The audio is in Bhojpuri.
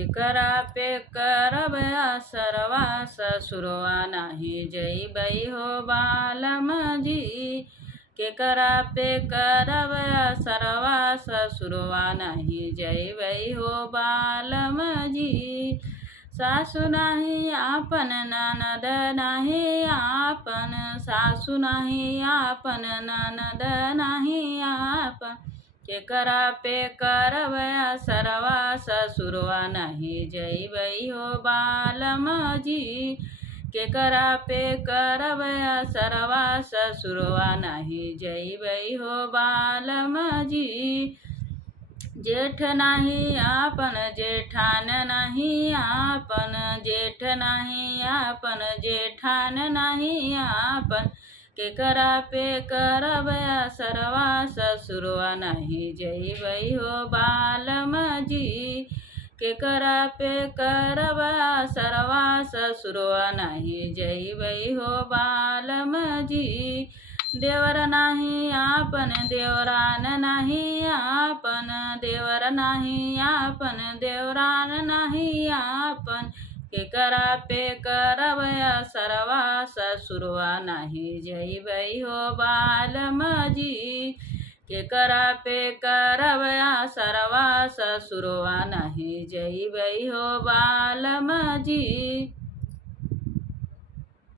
के करा पे करबया सरवा ससुरवा नाही जईबई हो बालम जी। के करा पे करबया सरवा ससुरवा नाही जईबई हो बालम जी। सासू नाही आपन ननद नाही आपन, सासू नाही आपन ननद नाही आपन। के करा पे करबया सरवा ससुरवा नाही जईबई हो बालम जी। के करा पे करबया सरवा ससुरवा नाही जईबई हो बालम जी। जेठ नाही आपन जेठान नाही आपन, जेठ नाही आपन जेठान नाही आपन। के करा पे करबया सरवा ससुरवा नाही जईबई हो बालम जी। के करा पे करबया सरवा ससुरवा नाही जईबई हो बालम जी। देवर नाही आपन देवरान नाही आपन, देवर नाही आपन देवरान नाही आपन। के करा पे करबया सरवा ससुरवा नाही जईबई हो बालम जी। के करा पे करबया सरवा ससुरवा नाही जईबई हो बालम जी।